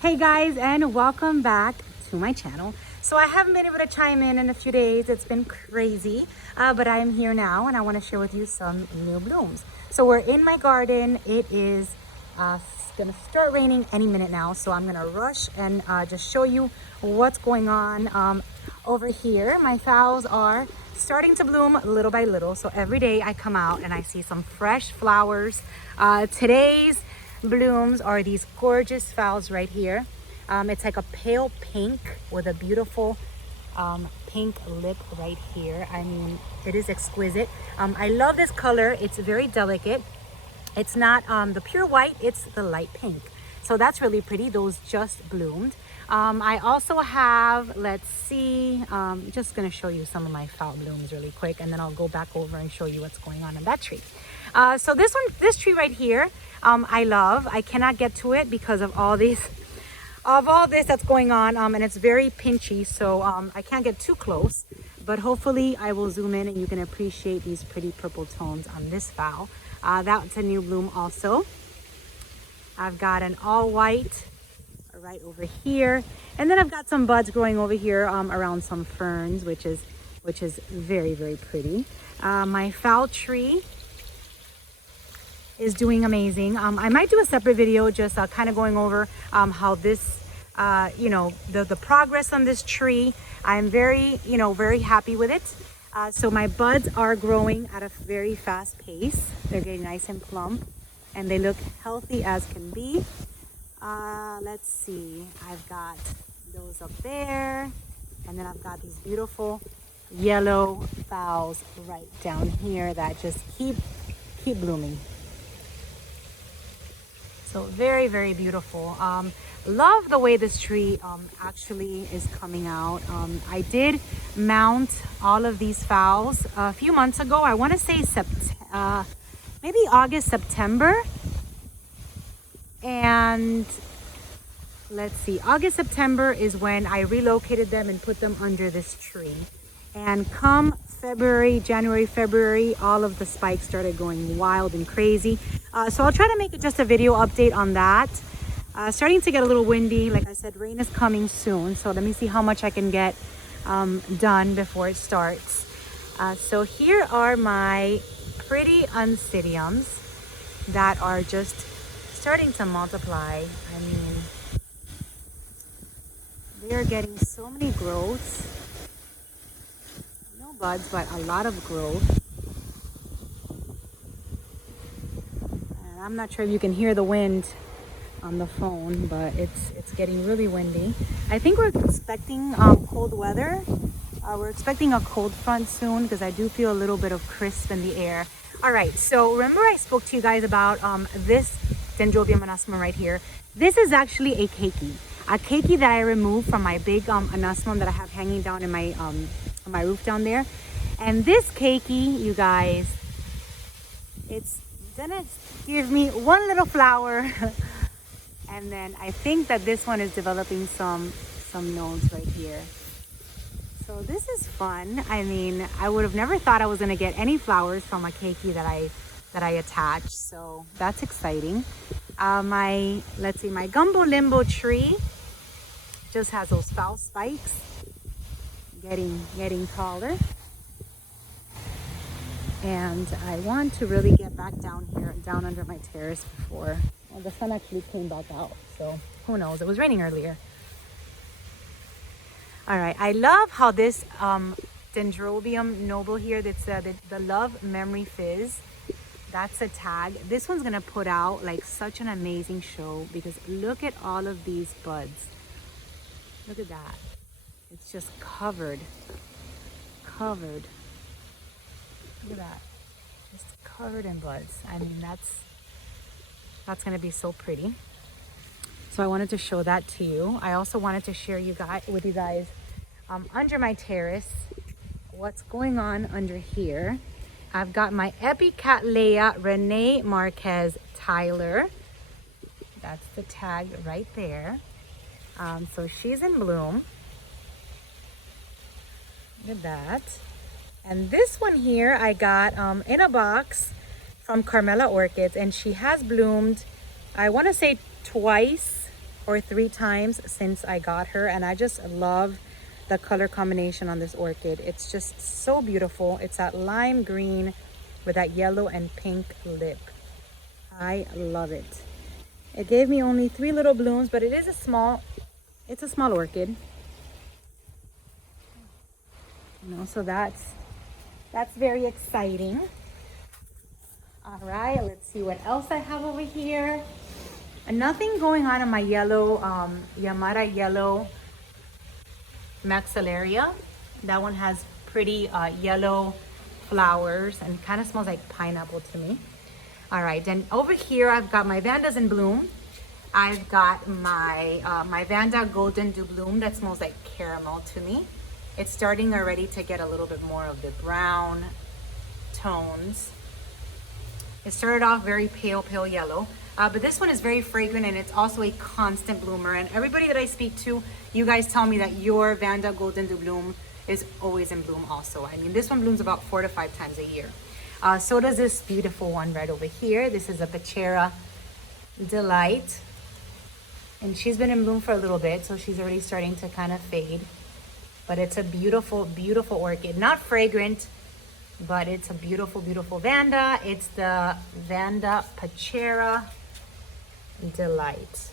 Hey guys, and welcome back to my channel. So I haven't been able to chime in a few days. It's been crazy, but I am here now and I want to share with you some new blooms. So we're in my garden. It is gonna start raining any minute now, so I'm gonna rush and just show you what's going on over here. My phals are starting to bloom little by little, so every day I come out and I see some fresh flowers. Today's blooms are these gorgeous phals right here. It's like a pale pink with a beautiful pink lip right here. I mean, it is exquisite. I love this color. It's very delicate. It's not the pure white, it's the light pink. So that's really pretty. Those just bloomed. I also have, let's see, just gonna show you some of my phal blooms really quick, and then I'll go back over and show you what's going on in that tree. So this tree right here, I love. I cannot get to it because of all this that's going on, and it's very pinchy, so I can't get too close, but hopefully I will zoom in and you can appreciate these pretty purple tones on this phal. That's a new bloom also. I've got an all white right over here, and then I've got some buds growing over here around some ferns, which is very, very pretty. My phal tree is doing amazing. I might do a separate video just kind of going over how this the progress on this tree. I'm very happy with it. So my buds are growing at a very fast pace. They're getting nice and plump and they look healthy as can be. Let's see, I've got those up there, and then I've got these beautiful yellow phals right down here that just keep blooming. So very, very beautiful. Love the way this tree actually is coming out. I did mount all of these phals a few months ago. I want to say maybe August, September. And let's see, August, September is when I relocated them and put them under this tree. And come February, January, February, all of the spikes started going wild and crazy. So I'll try to make it just a video update on that. Starting to get a little windy. Like I said, rain is coming soon. So let me see how much I can get done before it starts. So here are my pretty oncidiums that are just starting to multiply. I mean, they're getting so many growths. No buds, but a lot of growth. And I'm not sure if you can hear the wind on the phone, but it's getting really windy. I think we're expecting cold weather. We're expecting a cold front soon because I do feel a little bit of crisp in the air. All right, so remember I spoke to you guys about this Dendrobium anosmum right here. This is actually a keiki that I removed from my big anosmum that I have hanging down in my my roof down there. And this keiki, you guys, it's gonna give me one little flower. And then I think that this one is developing some nodes right here. So this is fun. I mean, I would have never thought I was gonna get any flowers from a keiki that I attached. So that's exciting. Let's see, my gumbo limbo tree just has those phal spikes getting taller. And I want to really get back down here, down under my terrace before. Well, the sun actually came back out, so who knows? It was raining earlier. All right, I love how this Dendrobium noble here, that's the Love Memory Fizz, that's a tag. This one's gonna put out like such an amazing show because look at all of these buds. Look at that. It's just covered. Look at that. Just covered in buds. I mean, that's gonna be so pretty. So I wanted to show that to you. I also wanted to share with you guys under my terrace what's going on under here. I've got my Epicattleya Renee Marquez Tyler. That's the tag right there. So she's in bloom. Look at that. And this one here I got in a box from Carmela Orchids, and she has bloomed, I want to say twice or 3 times since I got her, and I just love the color combination on this orchid. It's just so beautiful. It's that lime green with that yellow and pink lip. I love it. It gave me only 3 little blooms, but it is a small, it's a small orchid. You know, so that's very exciting. All right, let's see what else I have over here. And nothing going on in my yellow, Yamada yellow maxillaria. That one has pretty yellow flowers and kind of smells like pineapple to me. All right, then over here I've got my Vandas in bloom. I've got my my Vanda Golden Doubloon that smells like caramel to me. It's starting already to get a little bit more of the brown tones. It started off very pale yellow, but this one is very fragrant, and it's also a constant bloomer. And everybody that I speak to, you guys tell me that your Vanda Golden Doubloon is always in bloom also. I mean, this one blooms about 4 to 5 times a year. So does this beautiful one right over here. This is a Pachera Delight. And she's been in bloom for a little bit, so she's already starting to kind of fade. But it's a beautiful, beautiful orchid. Not fragrant, but it's a beautiful, beautiful Vanda. It's the Vanda Pachera Delight.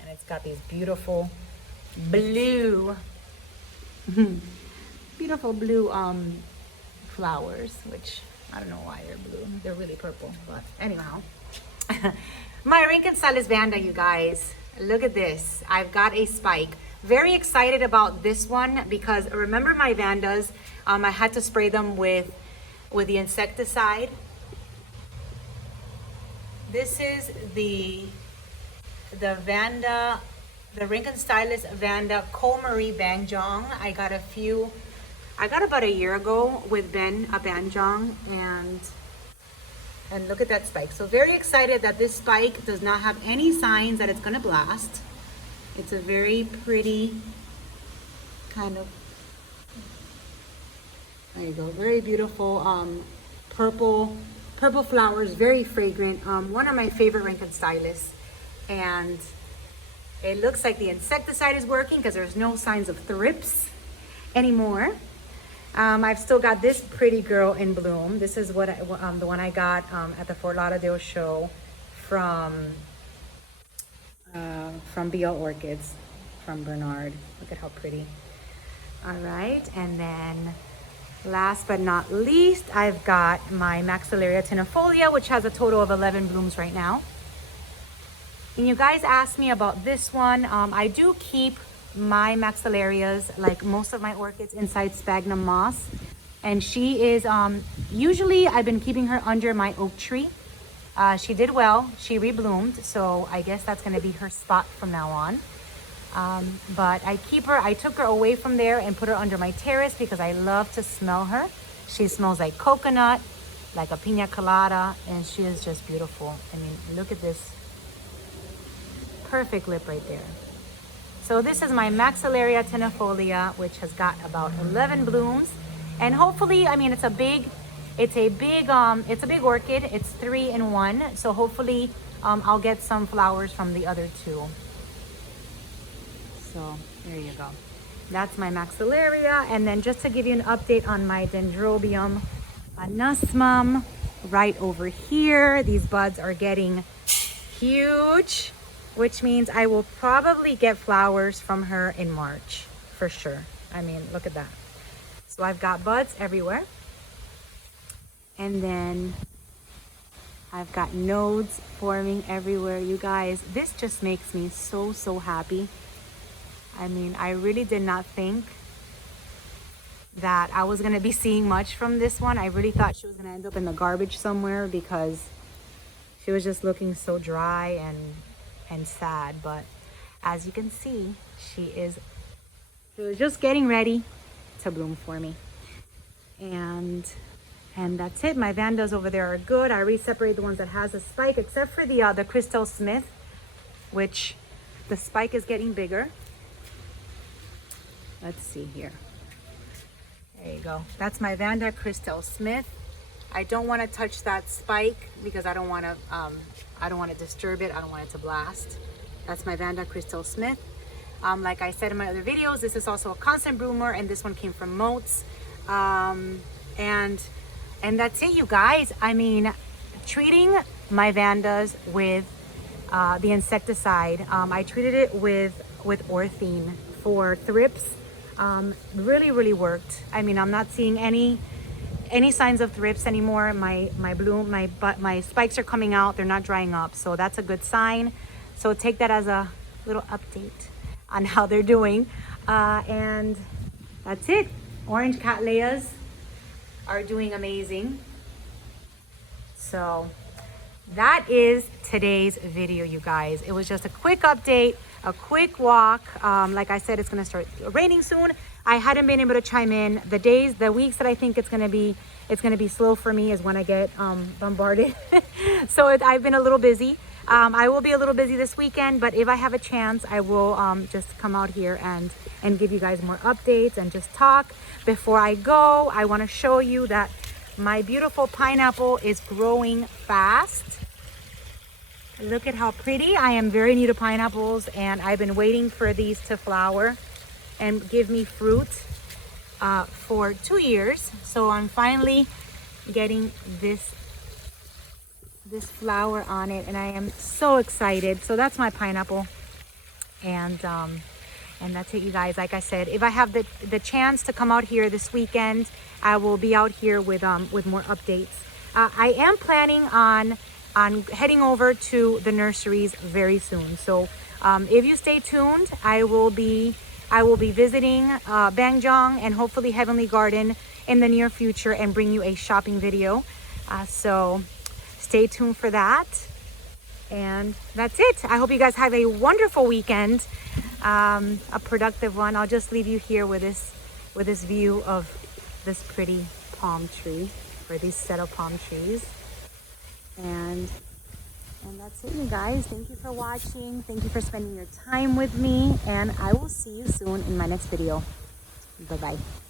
And it's got these beautiful blue, beautiful blue flowers, which I don't know why they're blue. They're really purple, but anyhow. My Rincon Stylist Vanda, you guys. Look at this. I've got a spike. Very excited about this one because remember my Vandas, I had to spray them with the insecticide. This is the Vanda, the Rincon Stylist Vanda Ko Marie Bangjong. I got about a year ago with Ben a Bangjong, and look at that spike. So very excited that this spike does not have any signs that it's gonna blast. It's a very pretty kind of, there you go, very beautiful purple flowers, very fragrant. One of my favorite Rincon Stylists, and it looks like the insecticide is working because there's no signs of thrips anymore. I've still got this pretty girl in bloom. This is what the one I got at the Fort Lauderdale show from BL Orchids, from Bernard. Look at how pretty. All right, and then last but not least, I've got my Maxillaria tenafolia, which has a total of 11 blooms right now. And you guys asked me about this one. I do keep my Maxillarias, like most of my orchids, inside sphagnum moss, and she is usually I've been keeping her under my oak tree. She did well, she rebloomed, so I guess that's going to be her spot from now on. But I took her away from there and put her under my terrace because I love to smell her. She smells like coconut, like a pina colada, and she is just beautiful. I mean, look at this perfect lip right there. So this is my Maxillaria tenafolia, which has got about 11 blooms, and hopefully, I mean, it's a big orchid. It's 3 in 1. So hopefully, I'll get some flowers from the other 2. So there you go. That's my Maxillaria, and then just to give you an update on my Dendrobium anusmum, right over here, these buds are getting huge, which means I will probably get flowers from her in March for sure. I mean, look at that. So I've got buds everywhere. And then I've got nodes forming everywhere. You guys, this just makes me so, so happy. I mean, I really did not think that I was gonna be seeing much from this one. I really thought she was gonna end up in the garbage somewhere because she was just looking so dry and sad, but as you can see, she was just getting ready to bloom for me. And that's it. My Vandas over there are good. I already separated the ones that has a spike, except for the Crystal Smith, which the spike is getting bigger. Let's see here. There you go. That's my Vanda Crystal Smith. I don't want to touch that spike because I don't want to disturb it. I don't want it to blast. That's my Vanda Crystal Smith. Like I said in my other videos, this is also a constant bloomer, and this one came from Moats. And that's it, you guys. I mean, treating my Vandas with the insecticide, I treated it with Orthene for thrips. Really worked. I mean, I'm not seeing any signs of thrips anymore. My spikes are coming out. They're not drying up, so that's a good sign. So take that as a little update on how they're doing. And that's it. Orange Cattleyas are doing amazing. So that is today's video, you guys. It was just a quick update, a quick walk. Like I said, it's gonna start raining soon. I hadn't been able to chime in. The weeks that I think it's gonna be slow for me is when I get bombarded. So I've been a little busy. I will be a little busy this weekend, but if I have a chance, I will just come out here and give you guys more updates and just talk. Before I go, I want to show you that my beautiful pineapple is growing fast. Look at how pretty. I am very new to pineapples, and I've been waiting for these to flower and give me fruit for 2 years. So I'm finally getting this flower on it, and I am so excited. So that's my pineapple, and that's it, you guys. Like I said, if I have the chance to come out here this weekend, I will be out here with more updates. I am planning on heading over to the nurseries very soon. So if you stay tuned, I will be visiting Bangjong and hopefully Heavenly Garden in the near future and bring you a shopping video. So stay tuned for that. And that's it. I hope you guys have a wonderful weekend, a productive one. I'll just leave you here with this view of this pretty palm tree, or these set of palm trees. And that's it, you guys. Thank you for watching. Thank you for spending your time with me, and I will see you soon in my next video. Bye-bye.